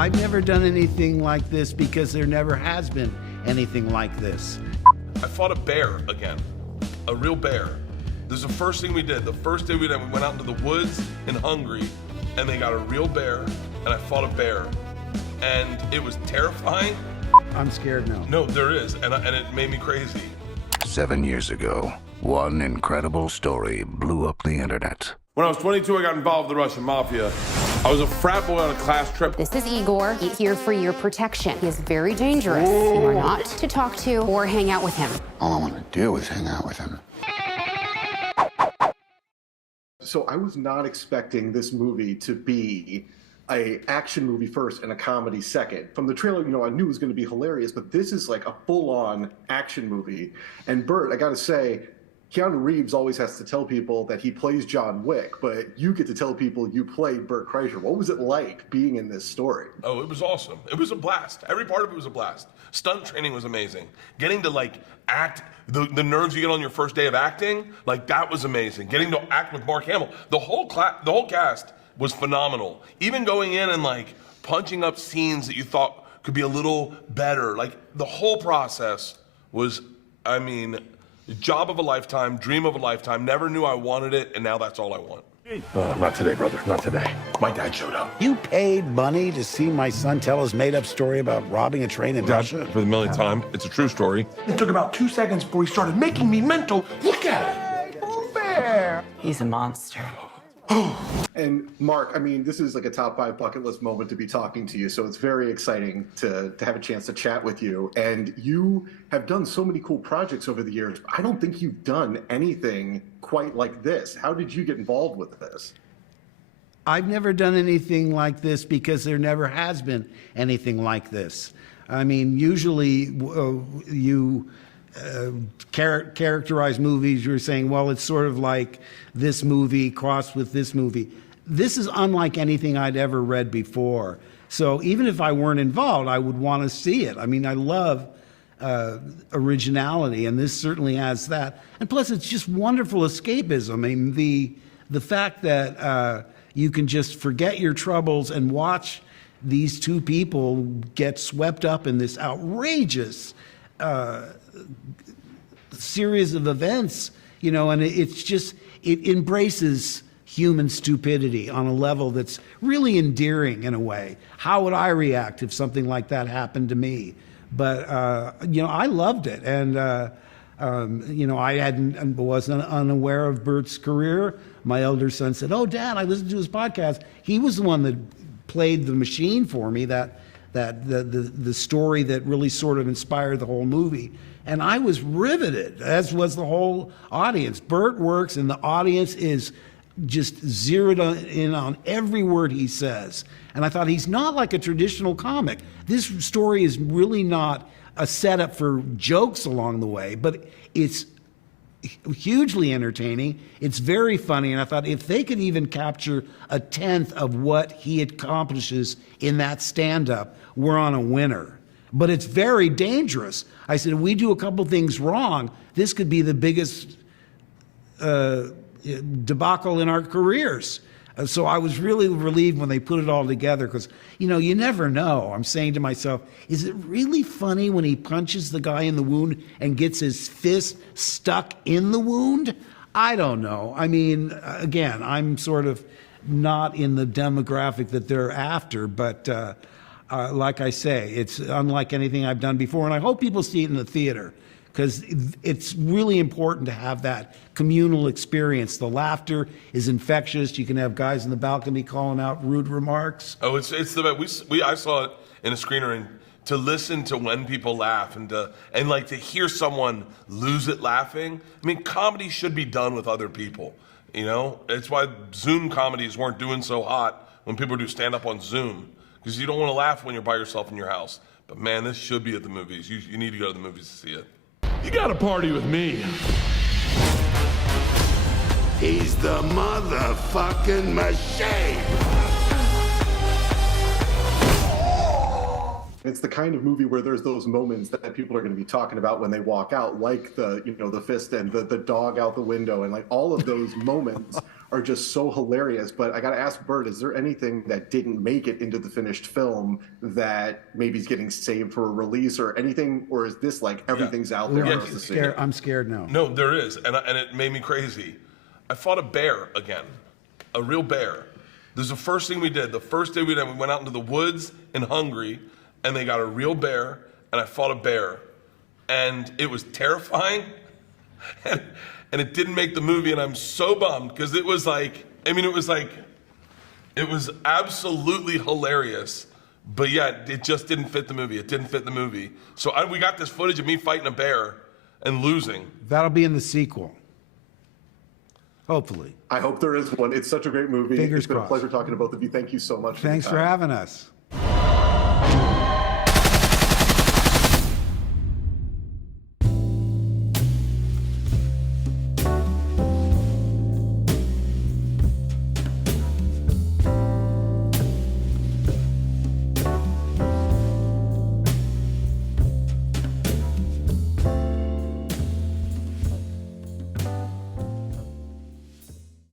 I've never done anything like this because there never has been anything like this. I fought a bear again, a real bear. This is the first thing we did. The first day we did, we went out into the woods in Hungary, and they got a real bear, and I fought a bear. And it was terrifying. I'm scared now. No, there is, and it made me crazy. 7 years ago, one incredible story blew up the internet. When I was 22, I got involved with the Russian mafia. I was a frat boy on a class trip. This is Igor. He's here for your protection. He is very dangerous. You are not to talk to or hang out with him. All I want to do is hang out with him. So I was not expecting this movie to be a action movie first and a comedy second. From the trailer, I knew it was going to be hilarious, but this is like a full-on action movie. And Bert, I got to say, Keanu Reeves always has to tell people that he plays John Wick, but you get to tell people you played Bert Kreischer. What was it like being in this story? Oh, it was awesome. It was a blast. Every part of it was a blast. Stunt training was amazing. Getting to act, the nerves you get on your first day of acting, that was amazing. Getting to act with Mark Hamill. The whole cast was phenomenal. Even going in and punching up scenes that you thought could be a little better. The whole process was, job of a lifetime, dream of a lifetime. Never knew I wanted it, and now that's all I want. Not today, brother, not today. My dad showed up. You paid money to see my son tell his made-up story about robbing a train in Russia? For the millionth time, it's a true story. It took about 2 seconds before he started making me mental. Look at it. Oh, bear. He's a monster. And Mark, this is like a top 5 bucket list moment to be talking to you, so it's very exciting to have a chance to chat with you. And you have done so many cool projects over the years. I don't think you've done anything quite like this. How did you get involved with this? I've never done anything like this because there never has been anything like this. Usually you characterize movies, you're saying, well, it's sort of like this movie crossed with this movie. This is unlike anything I'd ever read before. So even if I weren't involved, I would want to see it. I love originality, and this certainly has that. And plus, it's just wonderful escapism. The fact that you can just forget your troubles and watch these two people get swept up in this outrageous series of events, and it embraces human stupidity on a level that's really endearing in a way. How would I react if something like that happened to me? But, I loved it. And, I wasn't unaware of Bert's career. My elder son said, "Oh, Dad, I listened to his podcast." He was the one that played the machine for me, the story that really sort of inspired the whole movie. And I was riveted, as was the whole audience. Bert works, and the audience is just zeroed in on every word he says. And I thought, he's not like a traditional comic. This story is really not a setup for jokes along the way, but it's hugely entertaining. It's very funny. And I thought, if they could even capture a tenth of what he accomplishes in that stand-up, we're on a winner. But it's very dangerous. I said, if we do a couple things wrong, this could be the biggest debacle in our careers. So I was really relieved when they put it all together, because, you never know. I'm saying to myself, is it really funny when he punches the guy in the wound and gets his fist stuck in the wound? I don't know. Again, I'm sort of not in the demographic that they're after, but like I say, it's unlike anything I've done before, and I hope people see it in the theater, because it's really important to have that communal experience. The laughter is infectious. You can have guys in the balcony calling out rude remarks. Oh, it's the I saw it in a screener, and to listen to when people laugh and to hear someone lose it laughing. Comedy should be done with other people. It's why Zoom comedies weren't doing so hot when people do stand up on Zoom, because you don't want to laugh when you're by yourself in your house. But man, this should be at the movies. You need to go to the movies to see it. You gotta party with me. He's the motherfucking machine! It's the kind of movie where there's those moments that people are going to be talking about when they walk out, like the fist and the dog out the window, and all of those moments are just so hilarious. But I got to ask Bert, is there anything that didn't make it into the finished film that maybe is getting saved for a release or anything? Or is this like everything's out there? Yeah, for us to see? Scared, I'm scared now. No, there is, and it made me crazy. I fought a bear again, a real bear. This is the first thing we did. The first day we did, we went out into the woods in Hungary, and they got a real bear, and I fought a bear. And it was terrifying, and it didn't make the movie, and I'm so bummed, because it was like, it was absolutely hilarious, but yeah, it just didn't fit the movie. It didn't fit the movie. So we got this footage of me fighting a bear and losing. That'll be in the sequel. Hopefully. I hope there is one. It's such a great movie. Fingers It's been crossed. a pleasure talking to both of you. Thank you so much. Thanks for having us.